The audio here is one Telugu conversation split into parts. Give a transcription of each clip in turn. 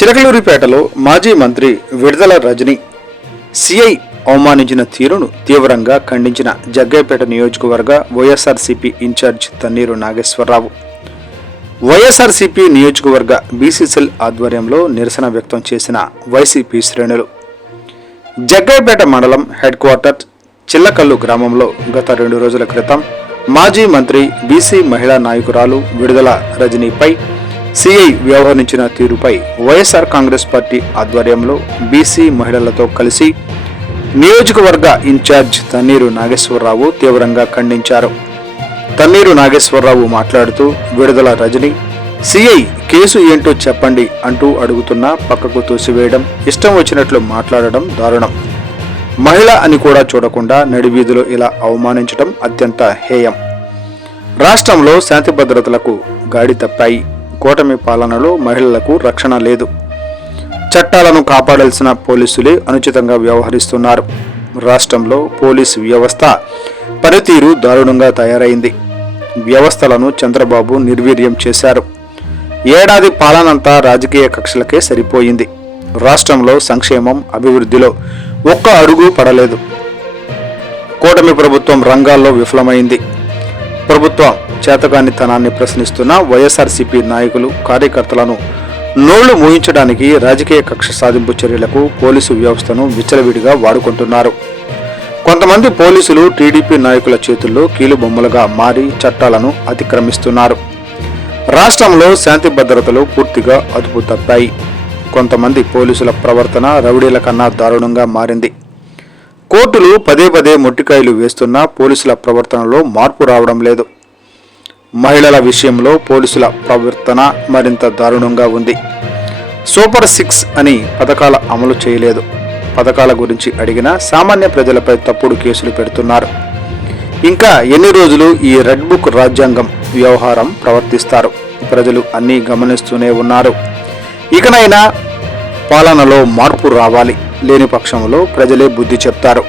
చిలకలూరిపేటలో మాజీ మంత్రి విడుదల రజని సిఐ అవమానించిన తీరును తీవ్రంగా ఖండించిన జగ్గయ్యపేట నియోజకవర్గ వైఎస్ఆర్సీపీ ఇన్ఛార్జ్ తన్నీరు నాగేశ్వరరావు వైఎస్ఆర్సీపీ నియోజకవర్గ బీసీసీఎల్ ఆధ్వర్యంలో నిరసన వ్యక్తం చేసిన వైసీపీ శ్రేణులు జగ్గయ్యపేట మండలం హెడ్ క్వార్టర్ చిల్లకల్లు గ్రామంలో గత 2 రోజుల క్రితం మాజీ మంత్రి బీసీ మహిళా నాయకురాలు విడుదల రజనీపై సిఐ వ్యవహరించిన తీరుపై వైఎస్ఆర్ కాంగ్రెస్ పార్టీ ఆధ్వర్యంలో బీసీ మహిళలతో కలిసి నియోజకవర్గ ఇన్ఛార్జ్ తన్నీరు నాగేశ్వరరావు తీవ్రంగా ఖండించారు. తన్నీరు నాగేశ్వరరావు మాట్లాడుతూ విడుదల రజని సిఐ కేసు ఏంటో చెప్పండి అంటూ అడుగుతున్నా పక్కకు తోసివేయడం, ఇష్టం వచ్చినట్లు మాట్లాడడం దారుణం. మహిళ అని కూడా చూడకుండా నడివీధిలో ఇలా అవమానించడం అత్యంత హేయం. రాష్ట్రంలో శాంతి భద్రతలకు గాడి తప్పాయి. కూటమి పాలనలో మహిళలకు రక్షణ లేదు. చట్టాలను కాపాడాల్సిన పోలీసులే అనుచితంగా వ్యవహరిస్తున్నారు. రాష్ట్రంలో పోలీసు వ్యవస్థ పనితీరు దారుణంగా తయారైంది. వ్యవస్థలను చంద్రబాబు నిర్వీర్యం చేశారు. ఏడాది పాలనంతా రాజకీయ కక్షలకే సరిపోయింది. రాష్ట్రంలో సంక్షేమం, అభివృద్ధిలో ఒక్క అడుగు పడలేదు. కూటమి ప్రభుత్వం రంగాల్లో విఫలమైంది. ప్రభుత్వం చేతకానితనాన్ని ప్రశ్నిస్తున్న వైఎస్ఆర్సీపీ నాయకులు, కార్యకర్తలను నోళ్లు మూయించడానికి రాజకీయ కక్ష సాధింపు చర్యలకు పోలీసు వ్యవస్థను విచ్చలవిడిగా వాడుకుంటున్నారు. కొంతమంది పోలీసులు టీడీపీ నాయకుల చేతుల్లో కీలుబొమ్మలుగా మారి చట్టాలను అతిక్రమిస్తున్నారు. రాష్ట్రంలో శాంతి భద్రతలు పూర్తిగా అదుపు తప్పాయి. కొంతమంది పోలీసుల ప్రవర్తన రౌడీల కన్నా దారుణంగా మారింది. కోర్టులు పదే పదే మొట్టికాయలు వేస్తున్నా పోలీసుల ప్రవర్తనలో మార్పు రావడం లేదు. మహిళల విషయంలో పోలీసుల ప్రవర్తన మరింత దారుణంగా ఉంది. సూపర్ 6 అని పథకాల అమలు చేయలేదు. పథకాల గురించి అడిగినా సామాన్య ప్రజలపై తప్పుడు కేసులు పెడుతున్నారు. ఇంకా ఎన్ని రోజులు ఈ రెడ్ బుక్ రాజ్యాంగం వ్యవహారం ప్రవర్తిస్తారు? ప్రజలు అన్నీ గమనిస్తూనే ఉన్నారు. ఇకనైనా పాలనలో మార్పు రావాలి. లేని పక్షంలో ప్రజలే బుద్ధి చెప్తారు.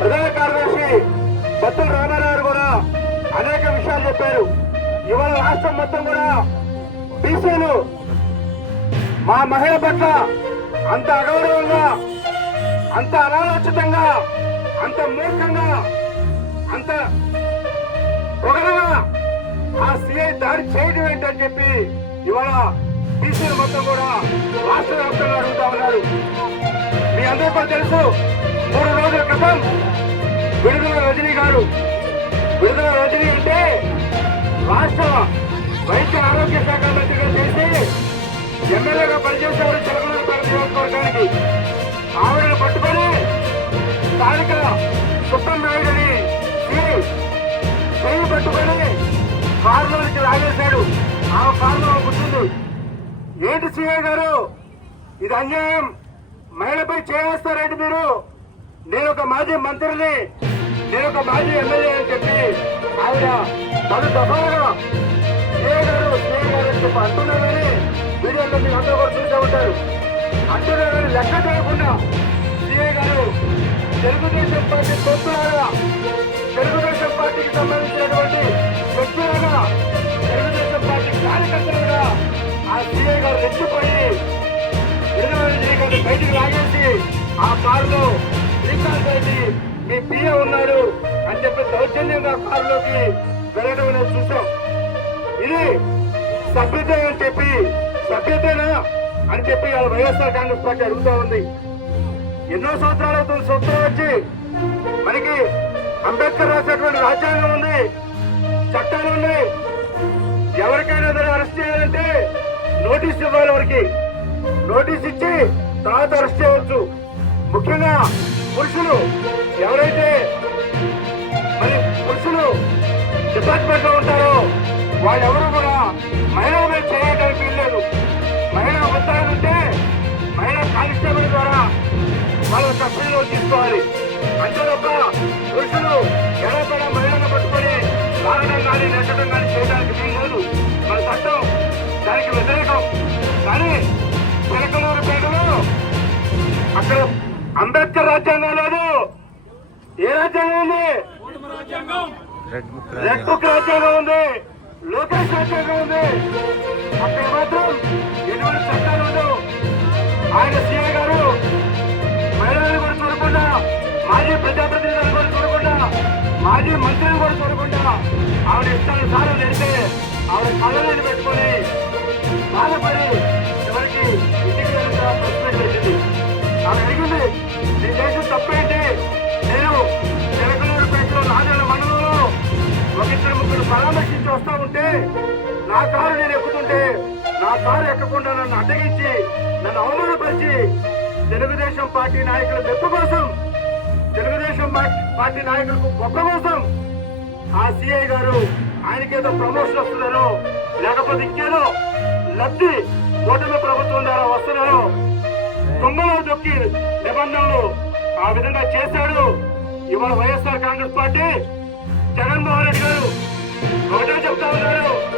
ప్రధాన కార్యదర్శి బత్తుల రామారావు కూడా అనేక విషయాలు చెప్పారు. ఇవాళ రాష్ట్రం మొత్తం కూడా బీసీలు మా మహిళ పట్ల అంత అగౌరవంగా, అంత అనాలోచితంగా, అంత మూర్ఖంగా, అంత పొగరగా ఆ సిఐ దాడి చేయడం ఏంటని చెప్పి ఇవాళ బీసీలు మొత్తం కూడా రాష్ట్ర వ్యాప్తంగా అడుగుతా ఉన్నారు. మీ అందరికీ కూడా తెలుసు, 3 రోజుల క్రితం విడుదల రజనీ గారు, విడుదల రజనీ అంటే రాష్ట్ర వైద్య ఆరోగ్య శాఖ మంత్రిగా చేసి ఎమ్మెల్యేగా పనిచేశారు చిలకలూరిపేట నియోజకవర్గానికి. ఆవిడను పట్టుకొని స్థానిక సుబ్రహ్మణ్యుడిని చేయి పట్టుకొని కారులోనికి లాగేశాడు. ఆ కారులో కూర్చుంది. ఏంటి సిఐ గారు, ఇది అన్యాయం, మహిళపై చేస్తారేంటి మీరు? నేను ఒక మాజీ మంత్రిని, నేను ఒక మాజీ ఎమ్మెల్యే అని చెప్పి ఆవిడ 10 దఫాలుగా సిఐ గారు అని చెప్పి అంటున్నారని వీడియోలో మీరు అందరూ కూడా చూసే ఉంటారు. అంటున్నారని లెక్క చేయకుండా సిఐ గారు తెలుగుదేశం పార్టీ తొత్తులాగా, తెలుగుదేశం పార్టీకి సంబంధించినటువంటి వ్యక్తులుగా, తెలుగుదేశం పార్టీ కార్యకర్తలుగా ఆ సిఐ గారు రెచ్చిపోయి విడుదల బయటికి లాగేసి ఆ కారులో శ్రీకాంత్ రెడ్డి మీ పిఏ ఉన్నారు అని చెప్పి దౌర్జన్యంగా కారులోకి వెళ్ళడం అనేది చూసాం. ఇది సభ్యత అని చెప్పి, సభ్యతేనా అని చెప్పి వైఎస్ఆర్ కాంగ్రెస్ పార్టీ అడుగుతా ఉంది. ఎన్నో సంవత్సరాలు అవుతుంది స్వతంత్రం వచ్చి. మనకి అంబేద్కర్ రాసినటువంటి రాజ్యాంగం ఉంది, చట్టాలు ఉన్నాయి. ఎవరికైనా సరే అరెస్ట్ చేయాలంటే నోటీస్ ఇవ్వాలి. వారికి నోటీస్ ఇచ్చి తర్వాత అరెస్ట్ చేయవచ్చు. ముఖ్యంగా పురుషులు ఎవరైతే మరి పురుషులు డిపార్ట్మెంట్ లో ఉంటారో వాళ్ళెవరూ కూడా మహిళల మీద చేయడానికి వీల్లేదు. మహిళా ఉద్యోగం ఉంటే మహిళా కానిస్టేబుల్ ద్వారా వాళ్ళ సభ్యులు తీసుకోవాలి. అంటే ఒక పురుషులు ఎలా కూడా మహిళలను పట్టుకొని లాగడం కానీ నెట్టడం కానీ చేయడానికి వీల్లేదు. మన చట్టం దానికి వ్యతిరేకం. కానీ చిలకలూరిపేటలో అక్కడ అంబేద్కర్ రాజ్యాంగం లేదు, ఏ రాజ్యాంగం ఉంది? రెడ్ బుక్ రాజ్యాంగం ఉంది, లోకేష్ రాజ్యాంగం ఉంది. అక్కడ మాత్రం ఎటువంటి చట్టాలు ఉండవు. ఆయన సీఐ గారు మహిళలను కూడా చూడకుండా, మాజీ ప్రజాప్రతినిధులను కూడా చూడకుండా, మాజీ మంత్రులను కూడా చూడకుండా ఆవిడ ఇష్టానుసారం నడితే ఆవిడ కళ్ళని పెట్టుకొని బాధపడి చివరికి ఇంటికి ప్రెస్ పెట్టింది. ఆవిడ అడిగింది, నేను చేసిన తప్పేంటి? నేను చిలకలూరుపేటలో రాజాల మండలంలో ఒకరిద్దరు ముగ్గురు పరామర్శించి వస్తా ఉంటే నా కారు నేను ఎక్కుతుంటే నా కారు ఎక్కకుండా నన్ను అడ్డగించి నన్ను అవమానపరిచి తెలుగుదేశం పార్టీ నాయకుల మెప్పు కోసం, తెలుగుదేశం పార్టీ నాయకులకు గొప్ప కోసం ఆ సిఐ గారు ఆయనకేదో ప్రమోషన్ వస్తున్నారో లేకపోతే ఇంకేదో లబ్ధి కూటమి ప్రభుత్వం ద్వారా వస్తున్నారో దొంగలో దొక్కి నిబంధనలు ఆ విధంగా చేశాడు. ఇవాళ వైఎస్ఆర్ కాంగ్రెస్ పార్టీ జగన్మోహన్ రెడ్డి గారు